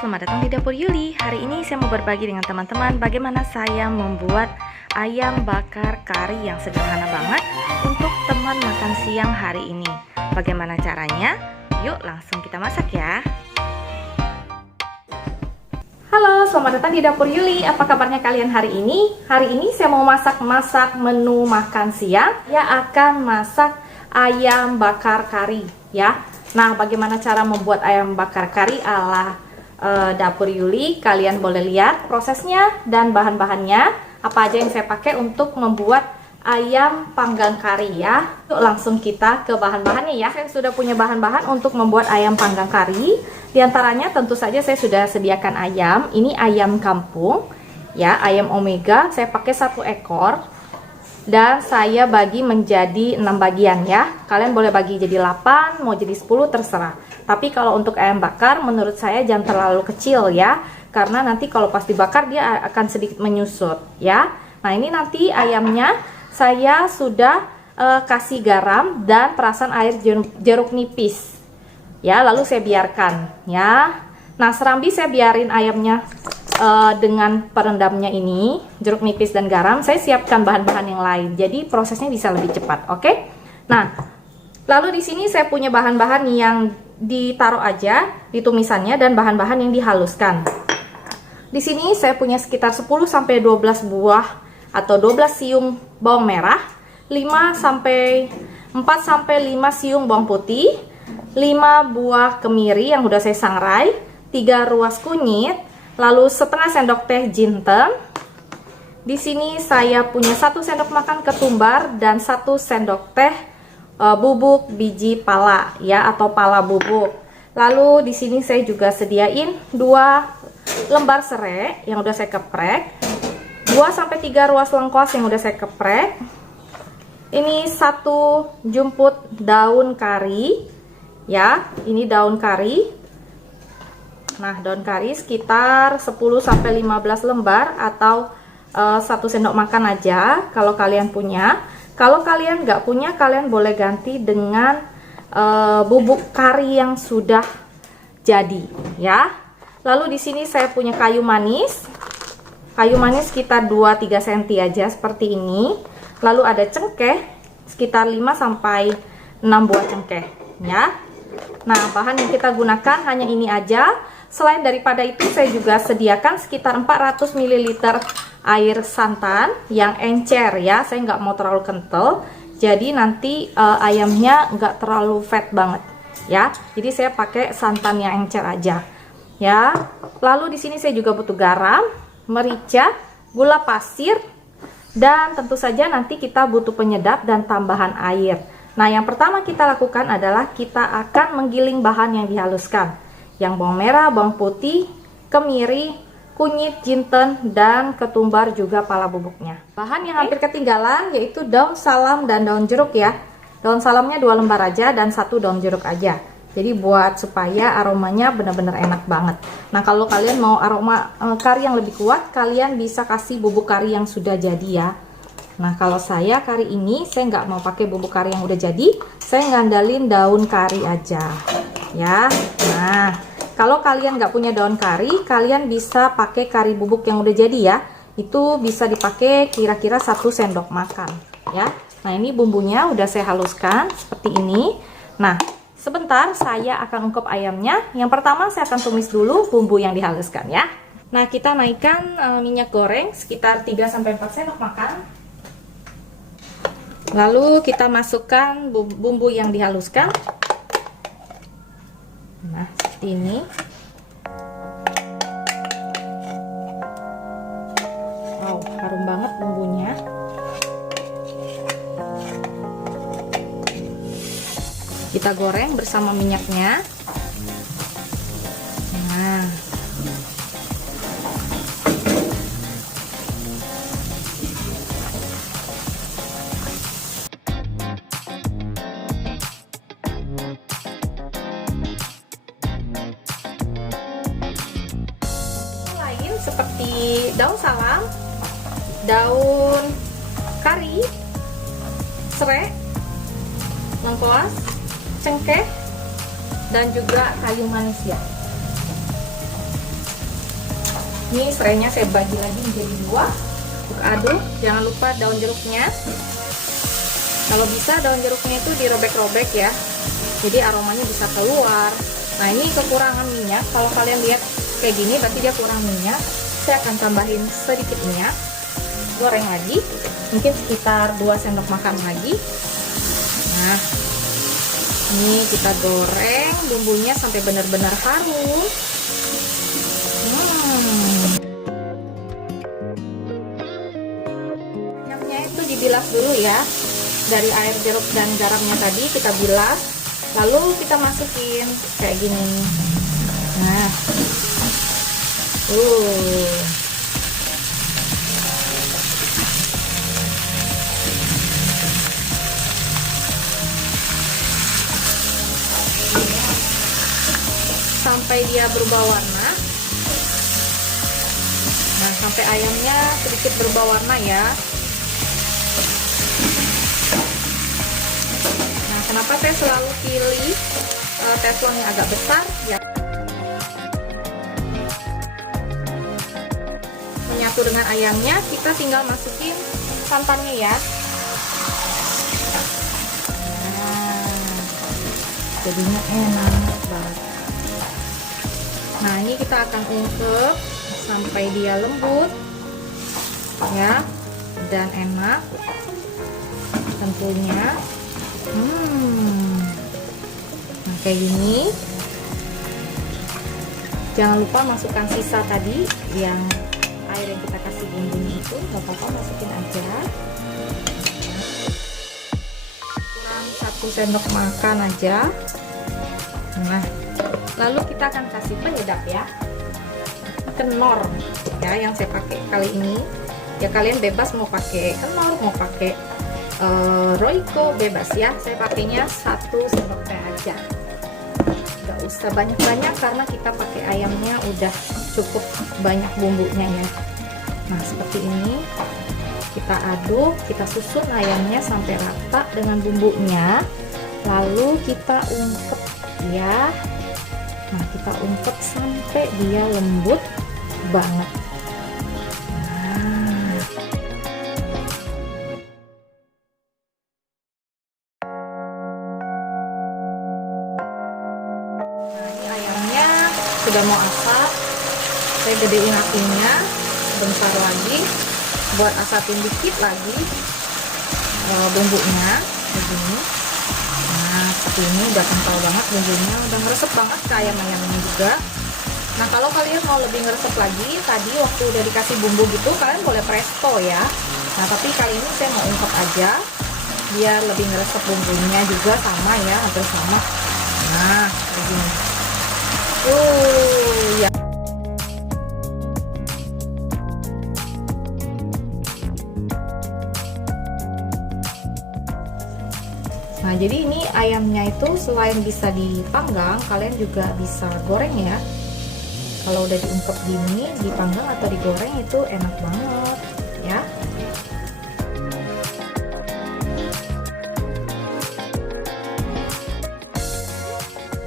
selamat datang di Dapur Yuli. Hari ini saya mau berbagi dengan teman-teman bagaimana saya membuat ayam bakar kari yang sederhana banget untuk teman makan siang hari ini. Bagaimana caranya? Yuk langsung kita masak ya. Halo, selamat datang di Dapur Yuli. Apa kabarnya kalian hari ini? Hari ini saya mau masak menu makan siang. Ya, akan masak ayam bakar kari ya. Nah, bagaimana cara membuat ayam bakar kari ala Dapur Yuli? Kalian boleh lihat prosesnya dan bahan-bahannya apa aja yang saya pakai untuk membuat ayam panggang kari ya. Yuk langsung kita ke bahan-bahannya ya. Saya sudah punya bahan-bahan untuk membuat ayam panggang kari. Di antaranya tentu saja saya sudah sediakan ayam. Ini ayam kampung ya, ayam omega. Saya pakai 1 ekor dan saya bagi menjadi 6 bagian ya. Kalian boleh bagi jadi 8, mau jadi 10 terserah. Tapi kalau untuk ayam bakar menurut saya jangan terlalu kecil ya, karena nanti kalau pas dibakar dia akan sedikit menyusut ya. Nah, ini nanti ayamnya saya sudah kasih garam dan perasan air jeruk nipis ya, lalu saya biarkan ya. Nah, serambi saya biarin ayamnya dengan perendamnya ini, jeruk nipis dan garam. Saya siapkan bahan-bahan yang lain, jadi prosesnya bisa lebih cepat. Oke. Nah, lalu di sini saya punya bahan-bahan yang ditaruh aja di tumisannya dan bahan-bahan yang dihaluskan. Di sini saya punya sekitar 10 sampai 12 buah atau 12 siung bawang merah, 4 sampai 5 siung bawang putih, 5 buah kemiri yang udah saya sangrai, 3 ruas kunyit, lalu setengah sendok teh jinten. Di sini saya punya 1 sendok makan ketumbar dan 1 sendok teh bubuk biji pala ya, atau pala bubuk. Lalu di sini saya juga sediain 2 lembar serai yang udah saya geprek, 2 sampai 3 ruas lengkuas yang udah saya geprek. Ini 1 jumput daun kari ya, ini daun kari. Nah, daun kari sekitar 10 sampai 15 lembar atau 1 sendok makan aja kalau kalian punya. Kalau kalian nggak punya, kalian boleh ganti dengan bubuk kari yang sudah jadi ya. Lalu di sini saya punya kayu manis. Kayu manis sekitar 2-3 cm aja seperti ini. Lalu ada cengkeh sekitar 5 sampai 6 buah cengkeh ya. Nah, bahan yang kita gunakan hanya ini aja. Selain daripada itu, saya juga sediakan sekitar 400 ml air santan yang encer ya. Saya nggak mau terlalu kental, jadi nanti ayamnya nggak terlalu fat banget ya. Jadi saya pakai santan yang encer aja ya. Lalu di sini saya juga butuh garam, merica, gula pasir, dan tentu saja nanti kita butuh penyedap dan tambahan air. Nah, yang pertama kita lakukan adalah kita akan menggiling bahan yang dihaluskan, yang bawang merah, bawang putih, kemiri, kunyit, jinten, dan ketumbar juga pala bubuknya. Bahan yang hampir ketinggalan yaitu daun salam dan daun jeruk ya. Daun salamnya 2 lembar aja dan 1 daun jeruk aja. Jadi buat supaya aromanya benar-benar enak banget. Nah, kalau kalian mau aroma kari yang lebih kuat, kalian bisa kasih bubuk kari yang sudah jadi ya. Nah, kalau saya kari ini saya nggak mau pakai bubuk kari yang udah jadi, saya ngandalin daun kari aja ya. Nah, kalau kalian nggak punya daun kari, kalian bisa pakai kari bubuk yang udah jadi ya. Itu bisa dipakai kira-kira 1 sendok makan ya. Nah, ini bumbunya udah saya haluskan seperti ini. Nah, sebentar saya akan ungkep ayamnya. Yang pertama saya akan tumis dulu bumbu yang dihaluskan ya. Nah, kita naikkan minyak goreng sekitar 3 sampai 4 sendok makan. Lalu kita masukkan bumbu yang dihaluskan. Nah, seperti ini. Wow, harum banget bumbunya. Kita goreng bersama minyaknya. Nah, seperti daun salam, daun kari, serai, lengkuas, cengkeh, dan juga kayu manis ya. Ini serainya saya bagi lagi menjadi 2 untuk aduk. Jangan lupa daun jeruknya. Kalau bisa daun jeruknya itu dirobek-robek ya, jadi aromanya bisa keluar. Nah, ini kekurangan minyak. Kalau kalian lihat kayak gini berarti dia kurang minyak. Saya akan tambahin sedikit minyak. Goreng lagi, mungkin sekitar 2 sendok makan lagi. Nah, ini kita goreng bumbunya sampai benar-benar harum. Minyaknya itu dibilas dulu ya. Dari air jeruk dan garamnya tadi kita bilas, lalu kita masukin kayak gini. Nah, sampai dia berubah warna. Nah, sampai ayamnya sedikit berubah warna ya. Nah, kenapa saya selalu pilih teflon yang agak besar ya? Menyatu dengan ayamnya, kita tinggal masukin santannya ya. Nah, jadinya enak banget. Nah, ini kita akan ungkep sampai dia lembut ya dan enak tentunya. Nah, kayak gini. Jangan lupa masukkan sisa tadi yang air yang kita kasih bumbunya itu, nggak apa-apa, masukin aja. Kurang 1 sendok makan aja. Nah, lalu kita akan kasih penyedap ya, kenor ya yang saya pakai kali ini. Ya kalian bebas mau pakai kenor, mau pakai Royco, bebas ya. Saya pakainya 1 sendok teh aja. Gak usah banyak-banyak karena kita pakai ayamnya udah cukup banyak bumbunya ya. Nah, seperti ini kita aduk, kita susun ayamnya sampai rata dengan bumbunya, lalu kita ungkep ya. Nah, kita ungkep sampai dia lembut banget. Sudah mau asap, saya gedein apinya bentar lagi buat asapin dikit lagi bumbunya begini. Nah, seperti ini udah kental banget bumbunya, udah ngeresep banget ke ayam-ayamnya juga. Nah, kalau kalian mau lebih ngeresep lagi, tadi waktu udah dikasih bumbu gitu kalian boleh presto ya. Nah, tapi kali ini saya mau ungkep aja biar lebih ngeresep bumbunya juga sama ya, hampir sama. Nah, begini. Ya. Nah, jadi ini ayamnya itu selain bisa dipanggang, kalian juga bisa goreng ya. Kalau udah diungkep gini, dipanggang atau digoreng itu enak banget ya.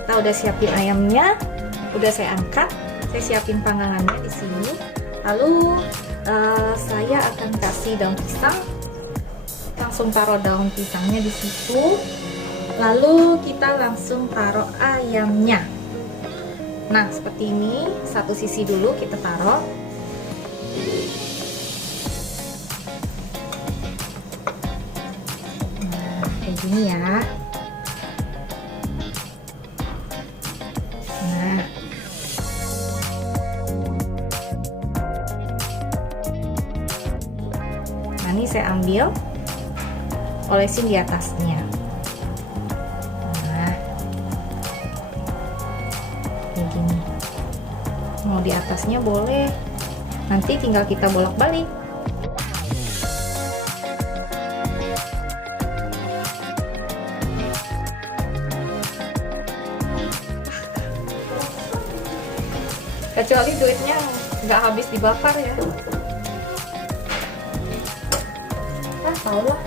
Kita udah siapin ayamnya. Udah saya angkat, saya siapin panggangannya di sini. Lalu saya akan kasih daun pisang, langsung taruh daun pisangnya di situ. Lalu kita langsung taruh ayamnya. Nah, seperti ini, satu sisi dulu kita taruh. Nah, kayak gini ya. Nah, ini saya ambil, olesin di atasnya. Nah, kayak gini. Mau di atasnya boleh, nanti tinggal kita bolak-balik. Kecuali duitnya nggak habis dibakar ya. Tahu lah.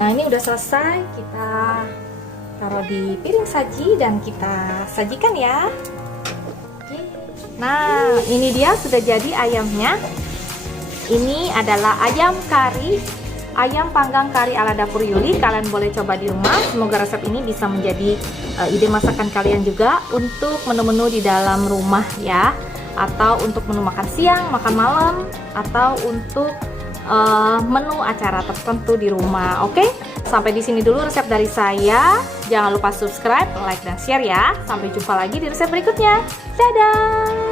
Nah, ini udah selesai, kita taruh taruh di piring saji dan kita sajikan ya. Nah, ini dia sudah jadi ayamnya. Ini adalah ayam kari, ayam panggang kari ala Dapur Yuli. Kalian boleh coba di rumah. Semoga resep ini bisa menjadi ide masakan kalian juga untuk menu-menu di dalam rumah ya, atau untuk menu makan siang, makan malam, atau untuk menu acara tertentu di rumah. Oke, sampai di sini dulu resep dari saya. Jangan lupa subscribe, like, dan share ya. Sampai jumpa lagi di resep berikutnya. Dadah.